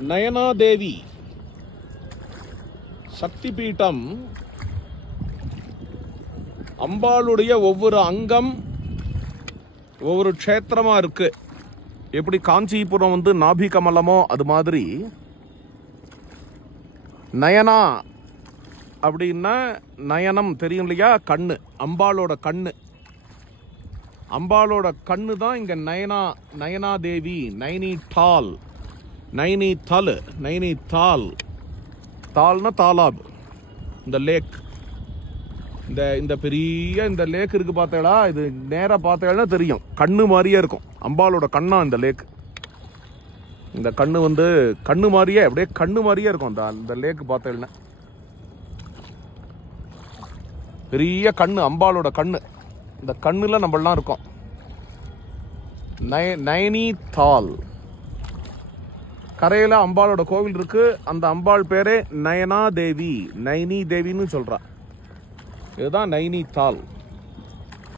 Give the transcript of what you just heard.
நயனாதேவி சக்தி பீட்டம். அம்பாளுடைய ஒவ்வொரு அங்கம் ஒவ்வொரு க்ஷேத்திரமா இருக்கு. எப்படி காஞ்சிபுரம் வந்து நாபி கமலமோ அது மாதிரி நயனா அப்படின்னா நயனம் தெரியும் இல்லையா, கண்ணு, அம்பாளோட கண்ணு. அம்பாளோட கண்ணு தான் இங்க நயனாதேவி. நைனிடால், நைனிடால், தால்னா தாலாப், இந்த லேக். இந்த பெரிய இந்த லேக் இருக்கு பார்த்தேடா, இது நேரா பார்த்தேன்னா தெரியும், கண்ணு மாதிரியே இருக்கும். அம்பாளோட கண்ணா இந்த லேக். இந்த கண்ணு வந்து கண்ணு மாதிரியே, அப்படியே கண்ணு மாதிரியே இருக்கும் இந்த லேக் பார்த்தேன்னா. பெரிய கண்ணு, அம்பாளோட கண்ணு. இந்த கண்ணுல நம்மளாம் இருக்கோம். நைனிடால் கரையில அம்பாளோட கோவில் இருக்கு. அந்த அம்பாள் பேரே நயனாதேவி, நைனி தேவின்னு சொல்றா. இதுதான் நைனிடால்.